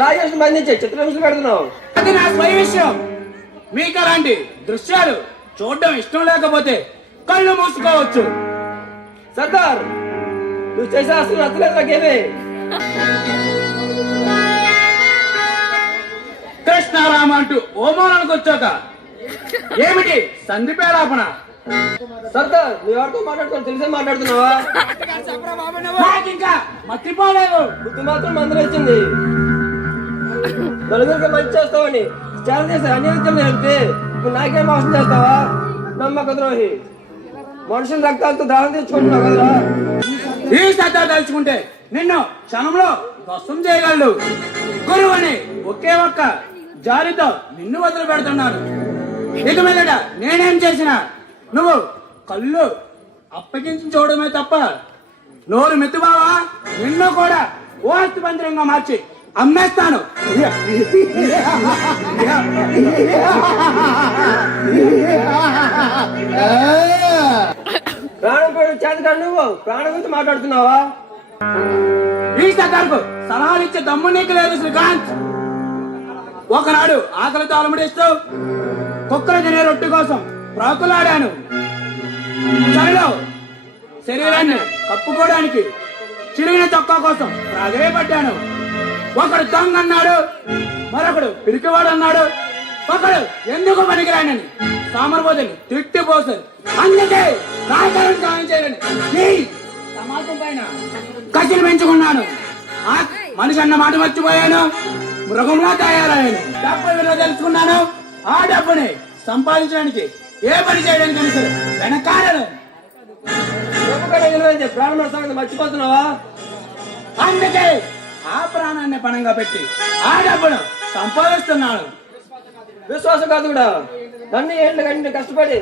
రాజేష్ బంధించే చిత్రహింసలు పెడుతున్నావు. అది నా స్వయ విషయం. మీకు అలాంటి దృశ్యాలు చూడడం ఇష్టం లేకపోతే కళ్ళు మూసుకోవచ్చు. సర్దార్, నువ్వు చేసే అసలు నచ్చలేదు నాకేమి. కృష్ణారామ అంటూ ఓమానానికి వచ్చాక ఏమిటి సంధిపేడాపన? సర్దార్, నువ్వు ఎవరితో మాట్లాడుతున్నావు తెలిసే మాట్లాడుతున్నావా? ఇంకా మర్చిపోలేదు. బుద్ధి మాత్రం మందరం ఇచ్చింది. నలుగురికి మంచి చేస్తావని చాలా చేశారు. అన్యాయం వెళ్తే ఇప్పుడు నాకే మోసం చేస్తావా? నమ్మక ద్రోహి. మనుషుల రక్తాలతో దాహం తెచ్చుకుంటున్నావు కదరా. ఈ సర్దార్ తలుచుకుంటే నిన్ను క్షణంలో ధ్వంసం చేయగలడు. గురువుని ఒకే ఒక్క జాలితో నిన్ను వదిలి పెడుతున్నాను. ఇక మీదట నేనేం చేసినా నువ్వు కళ్ళు అప్పగించి చూడమే తప్ప నోరు మెత్తుబావా నిన్ను కూడా ఓస్తి పంత్రంగా మార్చి అమ్మేస్తాను. ప్రాణం పోయిన చేతకాడు నువ్వు ప్రాణం గురించి మాట్లాడుతున్నావా? ఈ సర్దార్కు సలహాలు ఇచ్చే దమ్ము నీకు లేదు శ్రీకాంత్. ఒకనాడు ఆకలితో అలమడిస్తూ కుక్కలు తినే రొట్టె కోసం ప్రాకులాడాను. చలిలో శరీరాన్ని కప్పుకోవడానికి చిరిగిన చొక్కా కోసం ప్రాధేయపడ్డాను. ఒకడు దొంగ అన్నాడు, మరొకడు పిరికివాడు అన్నాడు, ఒకడు ఎందుకు పనికిరానని సామర్బోధులు తిట్టిపోసారు. అందుకే రాజాలను సాయం చేయాలని నీ సమాజం పైన కసిని పెంచుకున్నాను. మనిషి అన్న మాట మర్చిపోయాను, మృగంలా తయారయ్యాను. డబ్బు విలువ తెలుసుకున్నాను. ఆ డబ్బుని సంపాదించడానికి ఏ పని చేయడానికి సరే వెనకాడను. ప్రాణం సంగతి మర్చిపోతున్నావా? అందుకే ఆ ప్రాణాన్ని పణంగా పెట్టి ఆ డబ్బును సంపాదిస్తున్నాను. విశ్వాసం కాదు కూడా నన్ను ఏళ్ళ కంటే కష్టపడి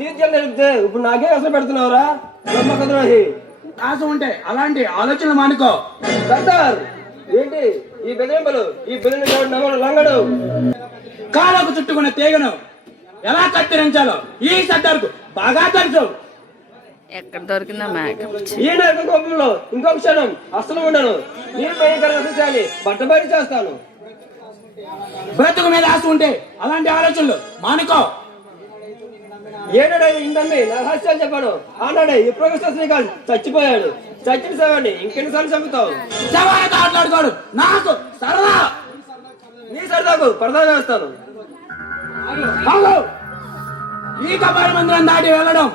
నీత్యం జరిగితే ఇప్పుడు నాకే కష్టం పెడుతున్నావురా నమ్మక ద్రోహి. ఆశ ఉంటే అలాంటి ఆలోచనలు మానుకో. సర్దార్, ఏంటి ఈ బెదిరింపులు? ఈ బెదిరింపు నమ్మడు లంగడు. కాళ్ళకు చుట్టుకున్న తీగను ఎలా కత్తిరించాలో ఈ సర్దార్కు బాగా తెలుసు. ఎక్కడ దొరికిందా మేక? ఈ నరక కోపంలో ఇంకొక క్షణం అస్సలు ఉండను. నేను భయంకరంగా చూసాలి బట్టబడి చేస్తాను. బ్రతుకు మీద ఆశ ఉంటే అలాంటి ఆలోచనలు మానుకో. ఏనాడే ఇంతమ్మి నా రహస్యాలు చెప్పాడు. ఆనాడే ఈ ప్రొఫెసర్ శ్రీకాంత్ చచ్చిపోయాడు. చచ్చిన సేవాడిని ఇంకెన్నిసార్లు చంపుతావు? శవాలతో ఆటలాడుకోడు నాకు సరదా. నీ సరదాకు పరదా వేస్తాను. ఈ కబారి మందిరం దాటి వెళ్ళడం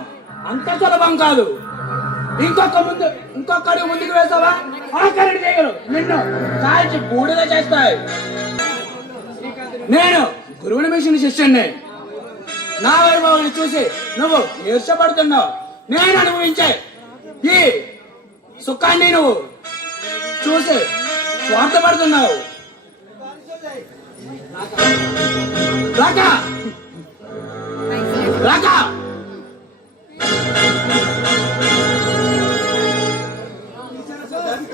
అంత సులభం కాదు. ఇంకొక అడుగు ముందుకు వేస్తావా ఆఖరి తీగలు నిన్ను కాల్చి బూడిద చేస్తాయి. నేను గురువుని మిషన్ శిష్యుణ్ణి. నా వైభవాన్ని చూసి నువ్వు ఈర్షపడుతున్నావు. నేను అనుభవించే ఈ సుఖాన్ని నువ్వు చూసి స్వార్థపడుతున్నావు. రాకా రాకా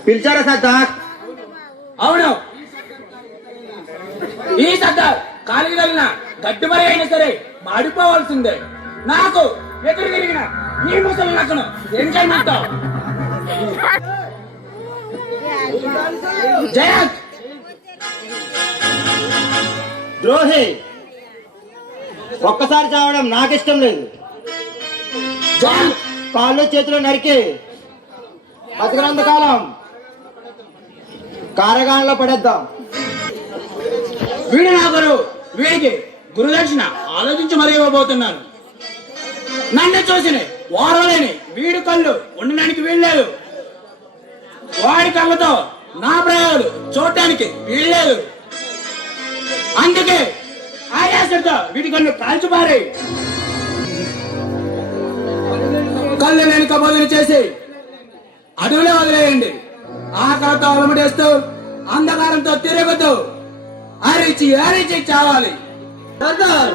పిలిచారా సర్దార్? అవును, ఈ సర్దార్ కాలికి తగిన గట్టిమరి అయినా సరే మాడిపోవాల్సిందే. నాకు ఎదురు తిరిగిన ఈ ముసలి నక్కను ఏం చేయమంటావు? జయంత్ ద్రోహి, ఒక్కసారి చావడం నాకిష్టం లేదు. జయంత్ కాళ్ళు చేతులు నరికి బతికినంతకాలం కారగానంలో పడేద్దాం. వీడు నా గురువు. వీడికి గురుదక్షిణ ఆలోచించి మరీ ఇవ్వబోతున్నాను. నన్ను చూసిన ఓరలేని వీడి కళ్ళు ఉండడానికి వీల్లేదు. వాడి కళ్ళతో నా ప్రయోగాలు చూడటానికి వీల్లేదు. అందుకే ఆయాసంతో వీడి కళ్ళు కాల్చిపారి కళ్ళు వెనుక బదులు చేసి అడవులే వదిలేయండి. ఆకలితో అలమడేస్తూ అంధకారంతో తిరగద్దు. అరిచి అరిచి చావాలి. సర్దార్,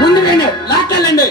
ముందు లాక్కెళ్ళండి.